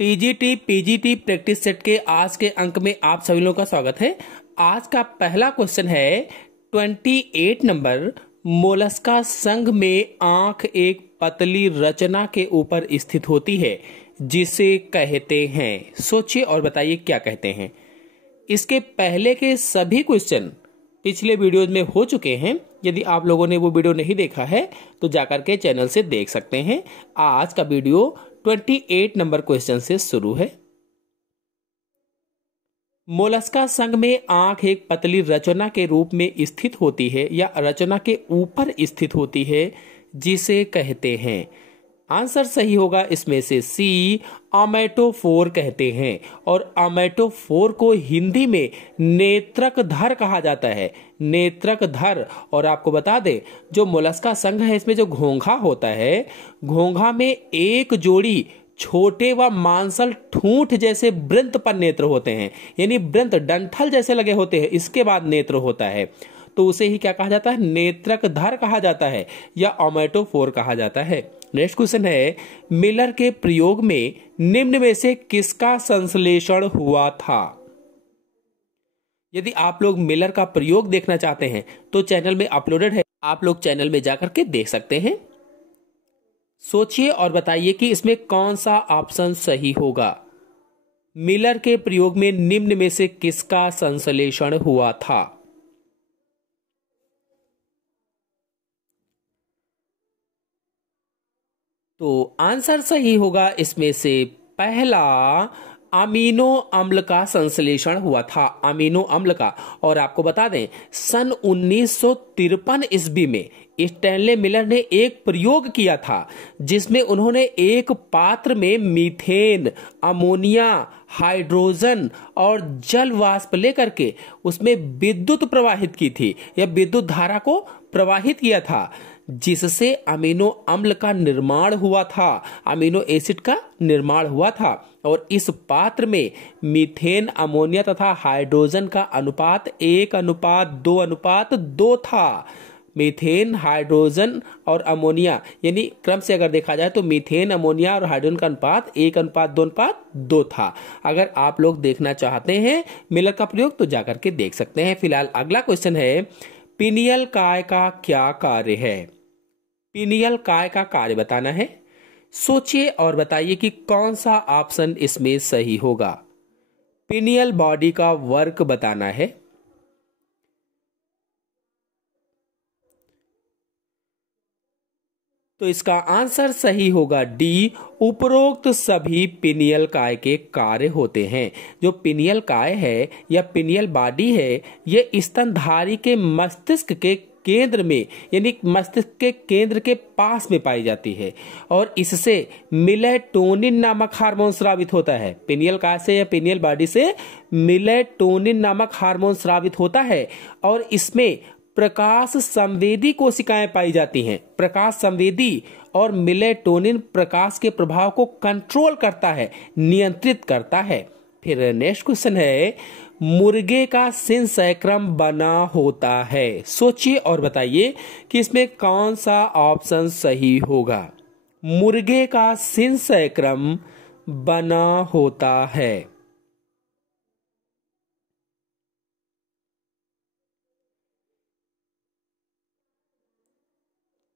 TGT PGT practice set के आज के अंक में आप सभी लोगों का स्वागत है। आज का पहला क्वेश्चन है 28 नंबर। मोलस्का संघ में आंख एक पतली रचना के ऊपर स्थित होती है जिसे कहते हैं। सोचिए और बताइए क्या कहते हैं। इसके पहले के सभी क्वेश्चन पिछले वीडियोज में हो चुके हैं। यदि आप लोगों ने वो वीडियो नहीं देखा है तो जाकर के चैनल से देख सकते हैं। आज का वीडियो 28 नंबर क्वेश्चन से शुरू है। मोलस्का संघ में आंख एक पतली रचना के रूप में स्थित होती है या रचना के ऊपर स्थित होती है जिसे कहते हैं। आंसर सही होगा इसमें से सी, आमेटोफोर कहते हैं। और आमेटोफोर को हिंदी में नेत्रक धर कहा जाता है। नेत्रक धर। और आपको बता दें जो मोलस्का संघ है इसमें जो घोंघा होता है, घोंघा में एक जोड़ी छोटे व मांसल ठूंठ जैसे वृंत पर नेत्र होते हैं, यानी वृंत डंठल जैसे लगे होते हैं, इसके बाद नेत्र होता है तो उसे ही क्या कहा जाता है, नेत्रक धर कहा जाता है या आमेटोफोर कहा जाता है। नेक्स्ट क्वेश्चन है, मिलर के प्रयोग में निम्न में से किसका संश्लेषण हुआ था। यदि आप लोग मिलर का प्रयोग देखना चाहते हैं तो चैनल में अपलोडेड है, आप लोग चैनल में जाकर के देख सकते हैं। सोचिए और बताइए कि इसमें कौन सा ऑप्शन सही होगा। मिलर के प्रयोग में निम्न में से किसका संश्लेषण हुआ था। तो आंसर सही होगा इसमें से पहला, अमीनो अम्ल का संश्लेषण हुआ था, अमीनो अम्ल का। और आपको बता दें सन 1953 ईस्वी में स्टैनले मिलर ने एक प्रयोग किया था जिसमें उन्होंने एक पात्र में मीथेन, अमोनिया, हाइड्रोजन और जल वाष्प लेकर के उसमें विद्युत प्रवाहित की थी या विद्युत धारा को प्रवाहित किया था जिससे अमीनो अम्ल का निर्माण हुआ था, अमीनो एसिड का निर्माण हुआ था। और इस पात्र में मीथेन, अमोनिया तथा हाइड्रोजन का अनुपात 1:2:2 था। मीथेन, हाइड्रोजन और अमोनिया यानी क्रम से अगर देखा जाए तो मीथेन, अमोनिया और हाइड्रोजन का अनुपात 1:2:2 था। अगर आप लोग देखना चाहते हैं मिलर का प्रयोग तो जाकर के देख सकते हैं। फिलहाल अगला क्वेश्चन है, पिनियल काय का क्या कार्य है। पिनियल काय का कार्य बताना है। सोचिए और बताइए कि कौन सा ऑप्शन इसमें सही होगा। पिनियल बॉडी का वर्क बताना है। तो इसका आंसर सही होगा डी, उपरोक्त सभी पिनियल काय के कार्य होते हैं। जो पिनियल काय है या पिनियल बॉडी है ये स्तनधारी के मस्तिष्क के केंद्र में यानी मस्तिष्क के केंद्र के पास में पाई जाती है और इससे मिलेटोनिन नामक हार्मोन स्रावित होता है। पिनियल काय से या पिनियल बॉडी से मिलेटोनिन नामक हार्मोन स्रावित होता है और इसमें प्रकाश संवेदी कोशिकाएं पाई जाती हैं। प्रकाश संवेदी और मिलेटोनिन प्रकाश के प्रभाव को कंट्रोल करता है, नियंत्रित करता है। फिर नेक्स्ट क्वेश्चन है, मुर्गे का सिंसैक्रम बना होता है। सोचिए और बताइए कि इसमें कौन सा ऑप्शन सही होगा। मुर्गे का सिंसैक्रम बना होता है।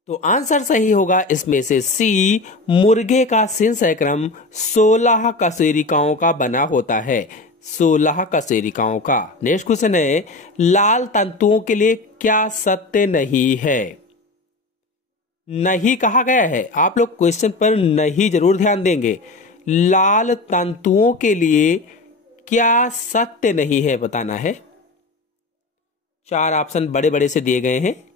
तो आंसर सही होगा इसमें से सी, मुर्गे का सिंसैक्रम 16 कशेरुकियों का बना होता है, 16 कशेरुकियों का। नेक्स्ट क्वेश्चन है, लाल तंतुओं के लिए क्या सत्य नहीं है। नहीं कहा गया है, आप लोग क्वेश्चन पर नहीं जरूर ध्यान देंगे। लाल तंतुओं के लिए क्या सत्य नहीं है बताना है। 4 ऑप्शन बड़े बड़े से दिए गए हैं।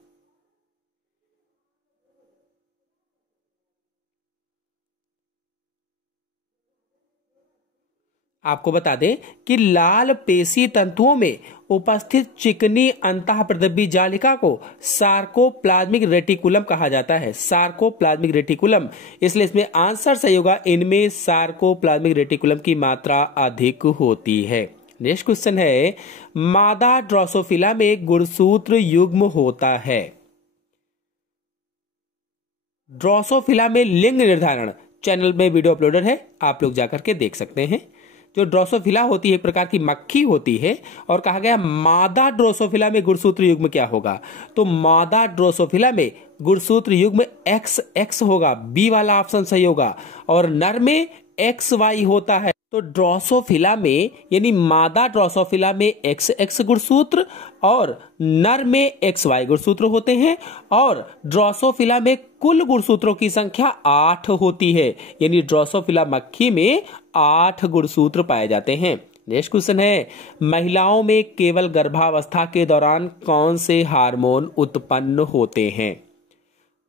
आपको बता दें कि लाल पेशी तंतुओं में उपस्थित चिकनी अंतःप्रद्रव्य जालिका को सार्कोप्लाज्मिक रेटिकुलम कहा जाता है, सार्कोप्लाज्मिक रेटिकुलम। इसलिए इसमें आंसर सही होगा, इनमें सार्कोप्लाज्मिक रेटिकुलम की मात्रा अधिक होती है। नेक्स्ट क्वेश्चन है, मादा ड्रोसोफिला में गुणसूत्र युग्म होता है। ड्रोसोफिला में लिंग निर्धारण चैनल में वीडियो अपलोडेड है, आप लोग जाकर के देख सकते हैं। जो ड्रोसोफिला होती है एक प्रकार की मक्खी होती है, और कहा गया मादा ड्रोसोफिला में गुणसूत्र युग्म क्या होगा, तो मादा ड्रोसोफिला में गुणसूत्र युग्म XX होगा, बी वाला ऑप्शन सही होगा। और नर में XY होता है। तो ड्रोसोफिला में यानी मादा ड्रोसोफिला में XX गुणसूत्र और नर में XY गुणसूत्र होते हैं, और ड्रोसोफिला में कुल गुणसूत्रों की संख्या 8 होती है, यानी ड्रोसोफिला मक्खी में 8 गुणसूत्र पाए जाते हैं। नेक्स्ट क्वेश्चन है, महिलाओं में केवल गर्भावस्था के दौरान कौन से हार्मोन उत्पन्न होते हैं।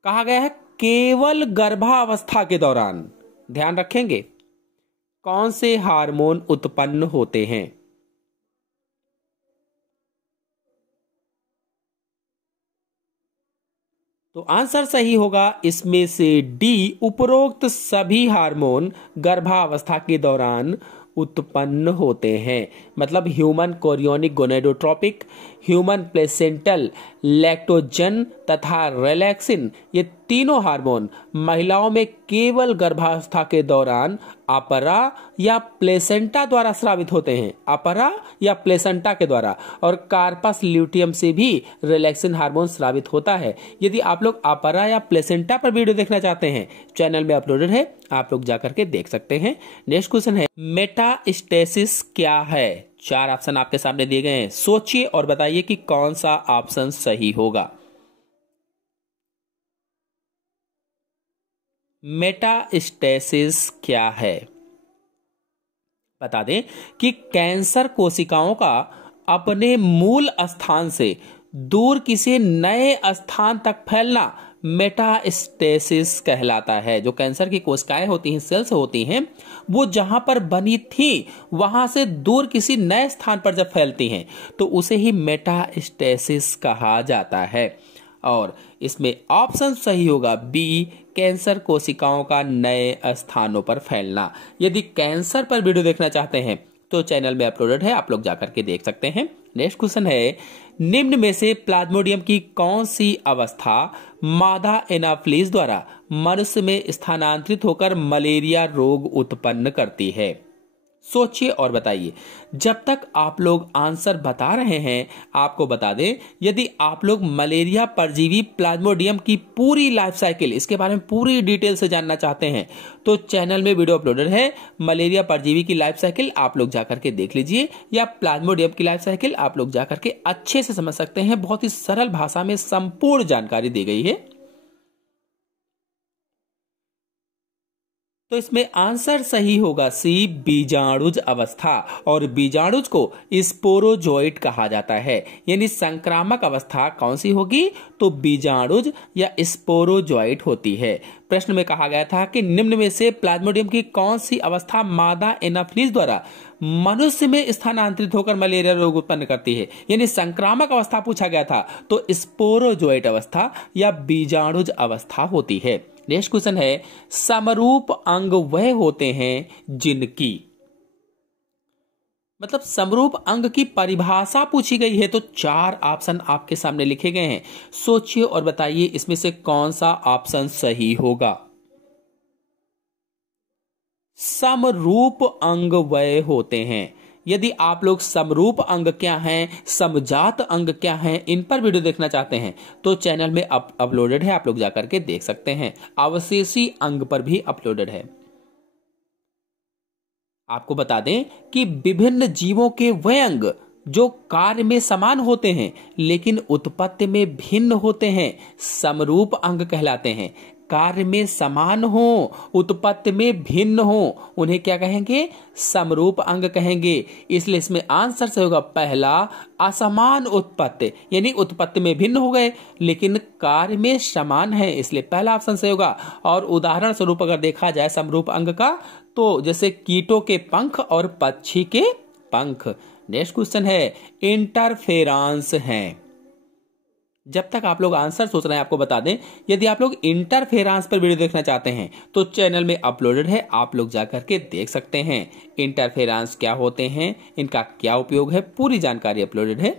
कहा गया है केवल गर्भावस्था के दौरान, ध्यान रखेंगे, कौन से हार्मोन उत्पन्न होते हैं। तो आंसर सही होगा इसमें से डी, उपरोक्त सभी हार्मोन गर्भावस्था के दौरान उत्पन्न होते हैं। मतलब human chorionic gonadotropic, human placental lactogen तथा रिलैक्सिन, ये तीनों हार्मोन महिलाओं में केवल गर्भावस्था के दौरान अपरा या प्लेसेंटा द्वारा स्रावित होते हैं, अपरा या प्लेसेंटा के द्वारा, और कार्पस ल्यूटियम से भी रिलैक्सिन हार्मोन स्रावित होता है। यदि आप लोग अपरा या प्लेसेंटा पर वीडियो देखना चाहते हैं, चैनल में अपलोडेड है, आप लोग जाकर के देख सकते हैं। नेक्स्ट क्वेश्चन है, मेटास्टेसिस क्या है। 4 ऑप्शन आपके सामने दिए गए हैं, सोचिए और बताइए कि कौन सा ऑप्शन सही होगा। मेटास्टेसिस क्या है, बता दें कि कैंसर कोशिकाओं का अपने मूल स्थान से दूर किसी नए स्थान तक फैलना मेटास्टेसिस कहलाता है। जो कैंसर की कोशिकाएं होती हैं, सेल्स होती हैं, वो जहां पर बनी थी वहां से दूर किसी नए स्थान पर जब फैलती हैं तो उसे ही मेटास्टेसिस कहा जाता है। और इसमें ऑप्शन सही होगा बी, कैंसर कोशिकाओं का नए स्थानों पर फैलना। यदि कैंसर पर वीडियो देखना चाहते हैं तो चैनल में अपलोडेड है, आप लोग जाकर के देख सकते हैं। नेक्स्ट क्वेश्चन है, निम्न में से प्लाज्मोडियम की कौन सी अवस्था मादा एनाफ्लीज द्वारा मनुष्य में स्थानांतरित होकर मलेरिया रोग उत्पन्न करती है। सोचिए और बताइए। जब तक आप लोग आंसर बता रहे हैं, आपको बता दें, यदि आप लोग मलेरिया परजीवी प्लाज्मोडियम की पूरी लाइफ साइकिल, इसके बारे में पूरी डिटेल से जानना चाहते हैं, तो चैनल में वीडियो अपलोडेड है। मलेरिया परजीवी की लाइफ साइकिल आप लोग जाकर के देख लीजिए, या प्लाज्मोडियम की लाइफ साइकिल आप लोग जाकर के अच्छे से समझ सकते हैं। बहुत ही सरल भाषा में संपूर्ण जानकारी दी गई है। तो इसमें आंसर सही होगा सी, बीजाणुज अवस्था। और बीजाणुज को स्पोरोजोइट कहा जाता है, यानी संक्रामक अवस्था कौन सी होगी, तो बीजाणुज या स्पोरोजोइट होती है। प्रश्न में कहा गया था कि निम्न में से प्लाज्मोडियम की कौन सी अवस्था मादा एनाफ्लीज द्वारा मनुष्य में स्थानांतरित होकर मलेरिया रोग उत्पन्न करती है, यानी संक्रामक अवस्था पूछा गया था, तो स्पोरोजोइट अवस्था या बीजाणुज अवस्था होती है। नेक्स्ट क्वेश्चन है, समरूप अंग वह होते हैं जिनकी, मतलब समरूप अंग की परिभाषा पूछी गई है। तो 4 ऑप्शन आपके सामने लिखे गए हैं, सोचिए और बताइए इसमें से कौन सा ऑप्शन सही होगा। समरूप अंग वह होते हैं। यदि आप लोग समरूप अंग क्या हैं, समजात अंग क्या हैं, इन पर वीडियो देखना चाहते हैं तो चैनल में अपलोडेड है, आप लोग जाकर के देख सकते हैं। अवशेषी अंग पर भी अपलोडेड है। आपको बता दें कि विभिन्न जीवों के वह अंग जो कार्य में समान होते हैं लेकिन उत्पत्ति में भिन्न होते हैं, समरूप अंग कहलाते हैं। कार्य में समान हो, उत्पत्ति में भिन्न हो, उन्हें क्या कहेंगे, समरूप अंग कहेंगे। इसलिए इसमें आंसर से होगा पहला, असमान उत्पत्ति, यानी उत्पत्ति में भिन्न हो गए लेकिन कार्य में समान है, इसलिए पहला ऑप्शन सही होगा। और उदाहरण स्वरूप अगर देखा जाए समरूप अंग का, तो जैसे कीटों के पंख और पक्षी के पंख। नेक्स्ट क्वेश्चन है, इंटरफेरेंस है। जब तक आप लोग आंसर सोच रहे हैं, आपको बता दें, यदि आप लोग इंटरफेरेंस पर वीडियो देखना चाहते हैं तो चैनल में अपलोडेड है, आप लोग जाकर के देख सकते हैं। इंटरफेरेंस क्या होते हैं, इनका क्या उपयोग है, पूरी जानकारी अपलोडेड है।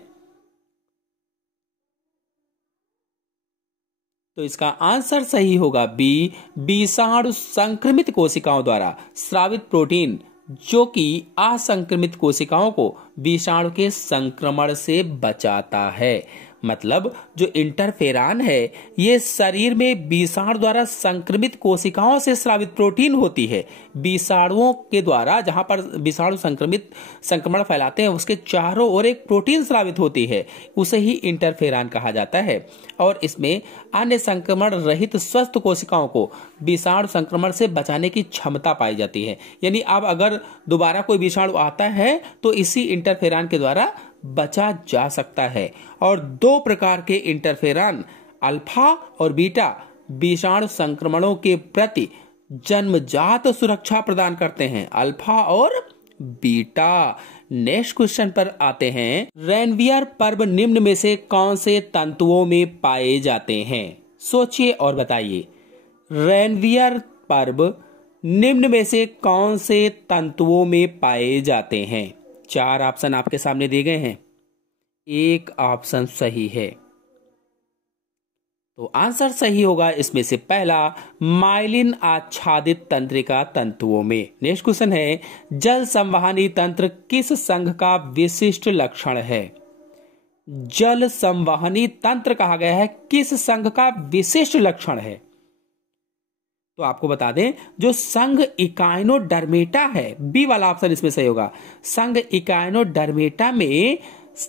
तो इसका आंसर सही होगा बी, विषाणु संक्रमित कोशिकाओं द्वारा स्रावित प्रोटीन जो कि असंक्रमित कोशिकाओं को विषाणु के संक्रमण से बचाता है। मतलब जो इंटरफेरान है ये शरीर में विषाणु द्वारा संक्रमित कोशिकाओं से स्रावित प्रोटीन होती है। विषाणुओं के द्वारा जहां पर विषाणु संक्रमण फैलाते हैं उसके चारों ओर एक प्रोटीन स्रावित होती है, उसे ही इंटरफेरान कहा जाता है। और इसमें अन्य संक्रमण रहित स्वस्थ कोशिकाओं को विषाणु संक्रमण से बचाने की क्षमता पाई जाती है। यानी अब अगर दोबारा कोई विषाणु आता है तो इसी इंटरफेरान के द्वारा बचा जा सकता है। और दो प्रकार के इंटरफेरान अल्फा और बीटा विषाणु संक्रमणों के प्रति जन्मजात सुरक्षा प्रदान करते हैं, अल्फा और बीटा। नेक्स्ट क्वेश्चन पर आते हैं। रेनवियर पर्व निम्न में से कौन से तंतुओं में पाए जाते हैं? सोचिए और बताइए। रेनवियर पर्व निम्न में से कौन से तंतुओं में पाए जाते हैं? चार ऑप्शन आपके सामने दिए गए हैं, एक ऑप्शन सही है। तो आंसर सही होगा इसमें से पहला, माइलिन आच्छादित तंत्रिका तंतुओं में। नेक्स्ट क्वेश्चन है, जल संवहनी तंत्र किस संघ का विशिष्ट लक्षण है? जल संवहनी तंत्र कहा गया है, किस संघ का विशिष्ट लक्षण है? तो आपको बता दें जो संघ इकाइनोडर्मेटा है, बी वाला ऑप्शन इसमें सही होगा। संघ इकाइनोडर्मेटा में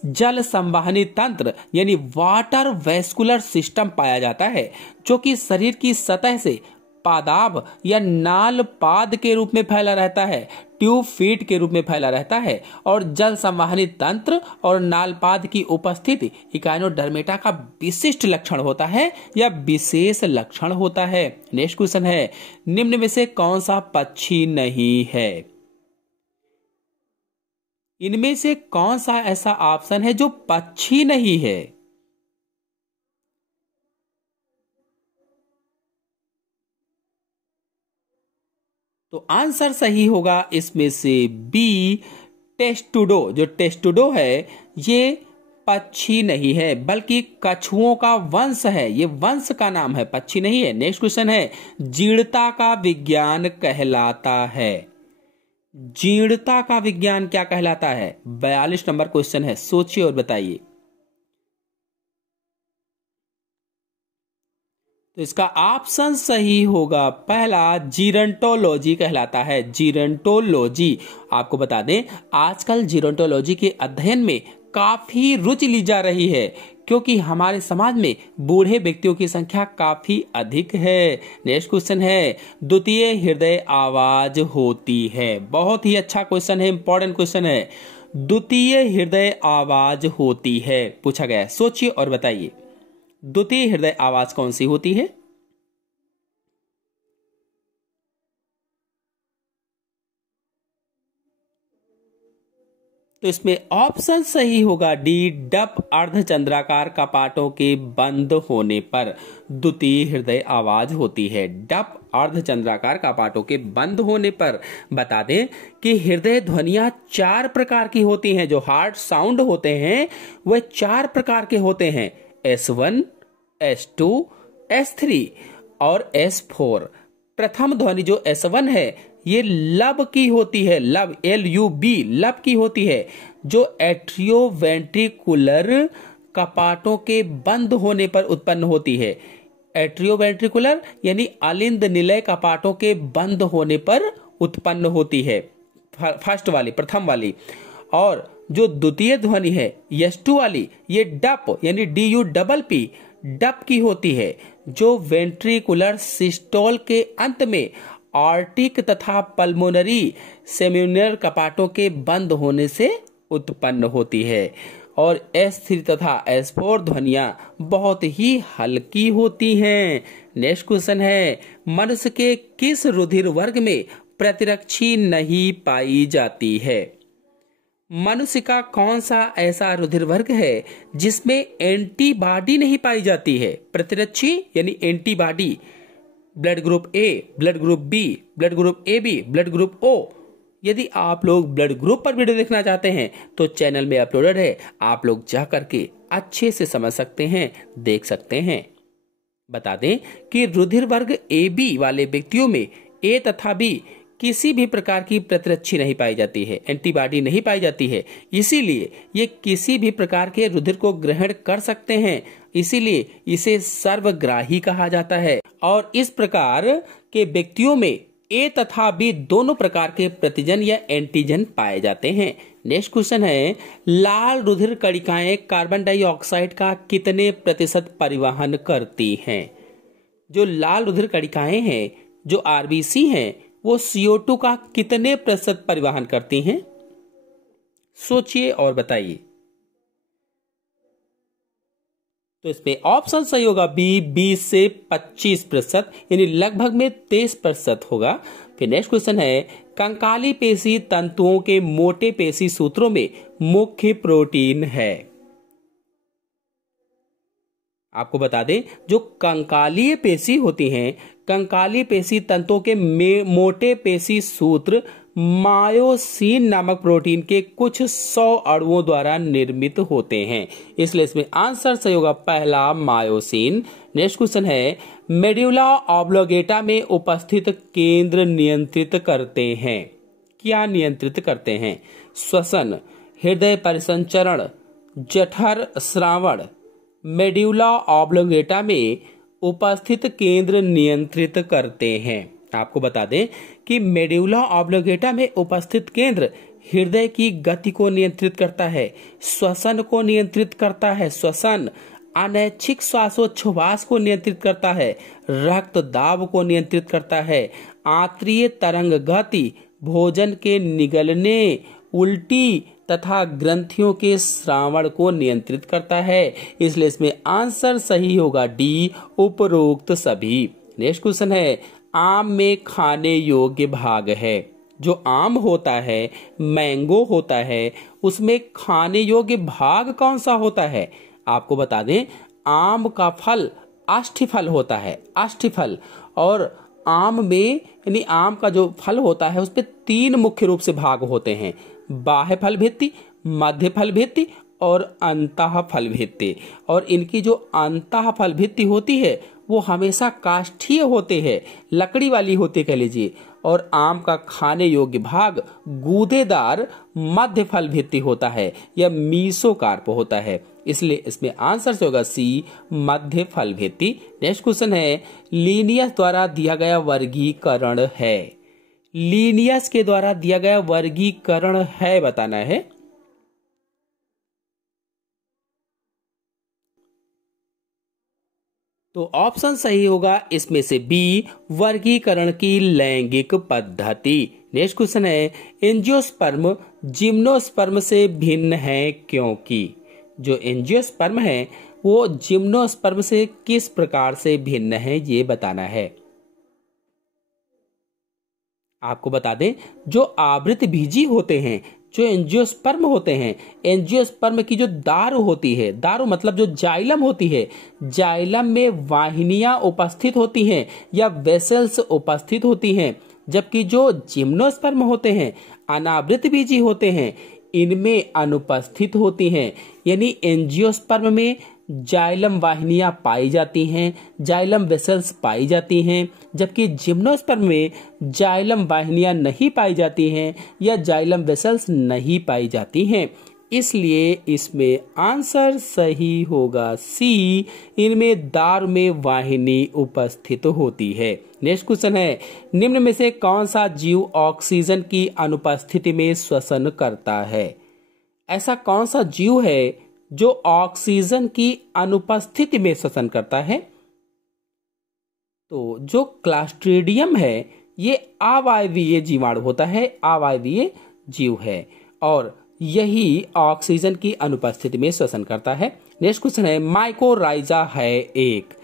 जल संवहनी तंत्र यानी वाटर वेस्कुलर सिस्टम पाया जाता है, जो कि शरीर की सतह से पादाब या नाल पाद के रूप में फैला रहता है, ट्यूब फीट के रूप में फैला रहता है। और जल संवहनी तंत्र और नालपाद की उपस्थिति इकाइनोडर्मेटा का विशिष्ट लक्षण होता है या विशेष लक्षण होता है। नेक्स्ट क्वेश्चन है, निम्न में से कौन सा पक्षी नहीं है? इनमें से कौन सा ऐसा ऑप्शन है जो पक्षी नहीं है? तो आंसर सही होगा इसमें से बी, टेस्टुडो। जो टेस्टुडो है ये पक्षी नहीं है बल्कि कछुओं का वंश है, ये वंश का नाम है, पक्षी नहीं है। नेक्स्ट क्वेश्चन है, जीर्णता का विज्ञान कहलाता है। जीर्णता का विज्ञान क्या कहलाता है? 42 नंबर क्वेश्चन है, सोचिए और बताइए। तो इसका ऑप्शन सही होगा पहला, जीरंटोलॉजी कहलाता है। जीरंटोलॉजी, आपको बता दें आजकल जीरंटोलॉजी के अध्ययन में काफी रुचि ली जा रही है, क्योंकि हमारे समाज में बूढ़े व्यक्तियों की संख्या काफी अधिक है। नेक्स्ट क्वेश्चन है, द्वितीय हृदय आवाज होती है। बहुत ही अच्छा क्वेश्चन है, इंपॉर्टेंट क्वेश्चन है। द्वितीय हृदय आवाज होती है पूछा गया है, सोचिए और बताइए द्वितीय हृदय आवाज कौन सी होती है? तो इसमें ऑप्शन सही होगा डी, डप अर्धचंद्राकार कपाटों के बंद होने पर द्वितीय हृदय आवाज होती है। डप अर्धचंद्राकार कपाटों के बंद होने पर। बता दें कि हृदय ध्वनियां चार प्रकार की होती हैं, जो हार्ट साउंड होते हैं वह चार प्रकार के होते हैं, S1, S2, S3 और S4। प्रथम ध्वनि जो S1 है ये लब की होती है, लब LUB, लब की होती है, जो एट्रियोवेंट्रिकुलर कपाटों के बंद होने पर उत्पन्न होती है। एट्रियोवेंट्रिकुलर यानी अलिंद निलय कपाटों के बंद होने पर उत्पन्न होती है, फर्स्ट वाली, प्रथम वाली। और जो द्वितीय ध्वनि है S2 वाली, ये डप यानी DUPP, डप की होती है, जो वेंट्रिकुलर सिस्टोल के अंत में आर्टिक तथा पल्मोनरी सेम्यूनर कपाटों के बंद होने से उत्पन्न होती है। और S3 तथा S4 ध्वनियां बहुत ही हल्की होती हैं। नेक्स्ट क्वेश्चन है, मनुष्य के किस रुधिर वर्ग में प्रतिरक्षी नहीं पाई जाती है? मनुष्य का कौन सा ऐसा रुधिर वर्ग है जिसमें एंटीबॉडी नहीं पाई जाती है? प्रतिरक्षी यानी antibody, blood group A, blood group B, blood group AB, blood group O। यदि आप लोग ब्लड ग्रुप पर वीडियो देखना चाहते हैं तो चैनल में अपलोडेड है, आप लोग जा करके अच्छे से समझ सकते हैं, देख सकते हैं। बता दें कि रुधिर वर्ग AB वाले व्यक्तियों में A तथा B किसी भी प्रकार की प्रतिरक्षी नहीं पाई जाती है, एंटीबॉडी नहीं पाई जाती है। इसीलिए ये किसी भी प्रकार के रुधिर को ग्रहण कर सकते हैं, इसीलिए इसे सर्वग्राही कहा जाता है। और इस प्रकार के व्यक्तियों में A तथा B दोनों प्रकार के प्रतिजन या एंटीजन पाए जाते हैं। नेक्स्ट क्वेश्चन है, लाल रुधिर कणिकाएं कार्बन डाइऑक्साइड का कितने प्रतिशत परिवहन करती हैं? जो लाल रुधिर कणिकाएं हैं, जो RBC हैं, वो CO2 का कितने प्रतिशत परिवहन करती हैं? सोचिए और बताइए। तो इसमें ऑप्शन सही होगा बी, 20 से 25%, यानी लगभग में 23% होगा। फिर नेक्स्ट क्वेश्चन है, कंकाली पेशी तंतुओं के मोटे पेशी सूत्रों में मुख्य प्रोटीन है। आपको बता दें, जो कंकालीय पेशी होती हैं, कंकाली पेशी तंतुओं के मोटे पेशी सूत्र मायोसिन नामक प्रोटीन के कुछ 100 अणुओं द्वारा निर्मित होते हैं, इसलिए इसमें आंसर सही होगा पहला, मायोसिन। नेक्स्ट क्वेश्चन है, मेड्यूला ऑब्लोगेटा में उपस्थित केंद्र नियंत्रित करते हैं। क्या नियंत्रित करते हैं? श्वसन, हृदय परिसंचरण, जठर श्रावण। मेड्यूला ऑब्लोगेटा में उपस्थित केंद्र नियंत्रित करते हैं। आपको बता दें कि मेड्यूला ऑब्लोगेटा में उपस्थित केंद्र हृदय की गति को नियंत्रित करता है, श्वसन को नियंत्रित करता है, श्वसन, अनैच्छिक श्वासोच्छ्वास को नियंत्रित करता है, रक्त दाब को नियंत्रित करता है, आंतरीय तरंग गति, भोजन के निगलने, उल्टी तथा ग्रंथियों के श्रावण को नियंत्रित करता है। इसलिए इसमें आंसर सही होगा डी, उपरोक्त सभी। नेक्स्ट क्वेश्चन है, आम में खाने योग्य भाग है। जो आम होता है, मैंगो होता है, उसमें खाने योग्य भाग कौन सा होता है? आपको बता दें, आम का फल अष्टफल होता है, अष्टफल। और आम में यानी आम का जो फल होता है उसपे 3 मुख्य रूप से भाग होते हैं, बाह्य फल भित्ति, मध्य फल भित्ति और अंतः फल भित्ति। और इनकी जो अंतः फल भित्ति होती है वो हमेशा काष्ठीय होते हैं, लकड़ी वाली होती कह लीजिए। और आम का खाने योग्य भाग गूदेदार मध्य फल भित्ति होता है या मीसोकार्प होता है, इसलिए इसमें आंसर से होगा सी, मध्य फल भित्ति। नेक्स्ट क्वेश्चन है, लीनियस द्वारा दिया गया वर्गीकरण है। लीनियस के द्वारा दिया गया वर्गीकरण है बताना है। तो ऑप्शन सही होगा इसमें से बी, वर्गीकरण की लैंगिक पद्धति। नेक्स्ट क्वेश्चन है, एंजियोस्पर्म जिम्नोस्पर्म से भिन्न है क्योंकि? जो एंजियोस्पर्म है वो जिम्नोस्पर्म से किस प्रकार से भिन्न है ये बताना है। आपको बता दें, जो आवृत बीजी होते हैं, जो एंजियोस्पर्म होते हैं, एंजियोस्पर्म की जो दारू होती है, दारू मतलब जो जाइलम होती है, जाइलम में वाहिनियां उपस्थित होती हैं या वेसल्स उपस्थित होती हैं, जबकि जो जिम्नोस्पर्म होते हैं, अनावृत बीजी होते हैं, इनमें अनुपस्थित होती हैं। यानी एंजियोस्पर्म में जाइलम वाहिनियां पाई जाती हैं, जाइलम वेसल्स पाई जाती हैं, जबकि जिम्नोस्पर्म में जाइलम वाहिनियां नहीं पाई जाती हैं या जाइलम वेसल्स नहीं पाई जाती हैं। इसलिए इसमें आंसर सही होगा सी, इनमें दार में वाहिनी उपस्थित होती है। नेक्स्ट क्वेश्चन है, निम्न में से कौन सा जीव ऑक्सीजन की अनुपस्थिति में श्वसन करता है? ऐसा कौन सा जीव है जो ऑक्सीजन की अनुपस्थिति में श्वसन करता है? तो जो क्लास्ट्रीडियम है ये अवायवीय जीवाणु होता है, अवायवीय जीव है और यही ऑक्सीजन की अनुपस्थिति में श्वसन करता है। नेक्स्ट क्वेश्चन है, माइकोराइजा है एक।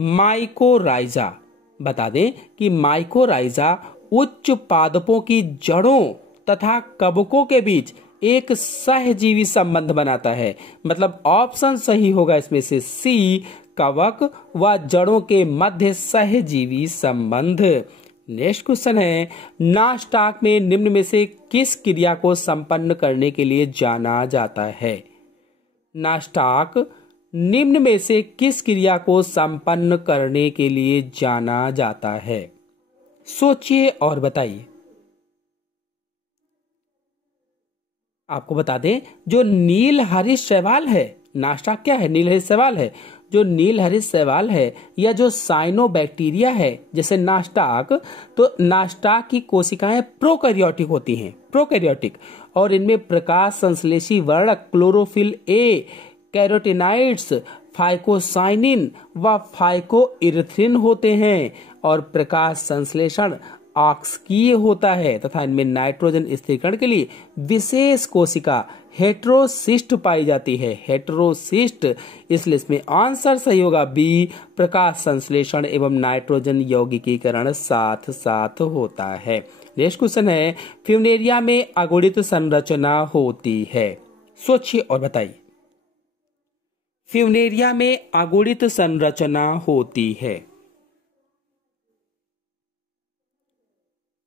माइकोराइजा, बता दें कि माइकोराइजा उच्च पादपों की जड़ों तथा कवकों के बीच एक सहजीवी संबंध बनाता है। मतलब ऑप्शन सही होगा इसमें से सी, कवक व जड़ों के मध्य सहजीवी संबंध। नेक्स्ट क्वेश्चन है, नास्टाक में निम्न में से किस क्रिया को संपन्न करने के लिए जाना जाता है? नास्टाक निम्न में से किस क्रिया को संपन्न करने के लिए जाना जाता है? सोचिए और बताइए। आपको बता दें, जो नील हरित शैवाल है, नाश्ता क्या है? नील हरित शैवाल है। जो नील हरित शैवाल है या जो साइनोबैक्टीरिया है जैसे नाश्ताक, तो नाश्ताक की कोशिकाएं प्रोकैरियोटिक होती हैं, प्रोकैरियोटिक, और इनमें प्रकाश संश्लेषी वर्णक क्लोरोफिल ए, कैरोटीनॉइड्स, फाइकोसाइनिन व फाइकोइरिथ्रिन होते हैं, और प्रकाश संश्लेषण आक्सीय होता है तथा इनमें नाइट्रोजन स्थिरीकरण के लिए विशेष कोशिका हेटेरोसिस्ट पाई जाती है, हेटेरोसिस्ट। इसलिए इसमें आंसर सही होगा बी, प्रकाश संश्लेषण एवं नाइट्रोजन यौगिकीकरण साथ साथ होता है। नेक्स्ट क्वेश्चन है, फ्यूनेरिया में अगुणित संरचना होती है। सोचिए और बताइए। फ्यूनेरिया में अगुणित संरचना होती है,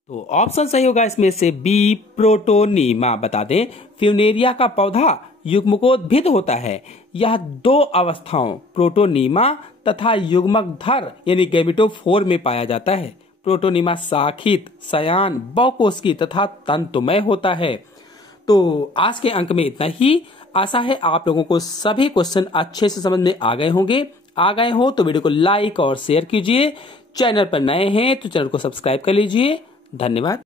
तो ऑप्शन सही होगा इसमें से बी, प्रोटोनीमा। बता दें, फ्यूनेरिया का पौधा युग्मकोद्भिद होता है। यह दो अवस्थाओं प्रोटोनीमा तथा युग्मकधर यानी गैमेटोफोर में पाया जाता है। प्रोटोनीमा शाखित, सयान, बहुकोशिकीय तथा तंतुमय होता है। तो आज के अंक में इतना ही। आशा है आप लोगों को सभी क्वेश्चन अच्छे से समझ में आ गए होंगे। आ गए हो तो वीडियो को लाइक और शेयर कीजिए। चैनल पर नए हैं तो चैनल को सब्सक्राइब कर लीजिए। धन्यवाद।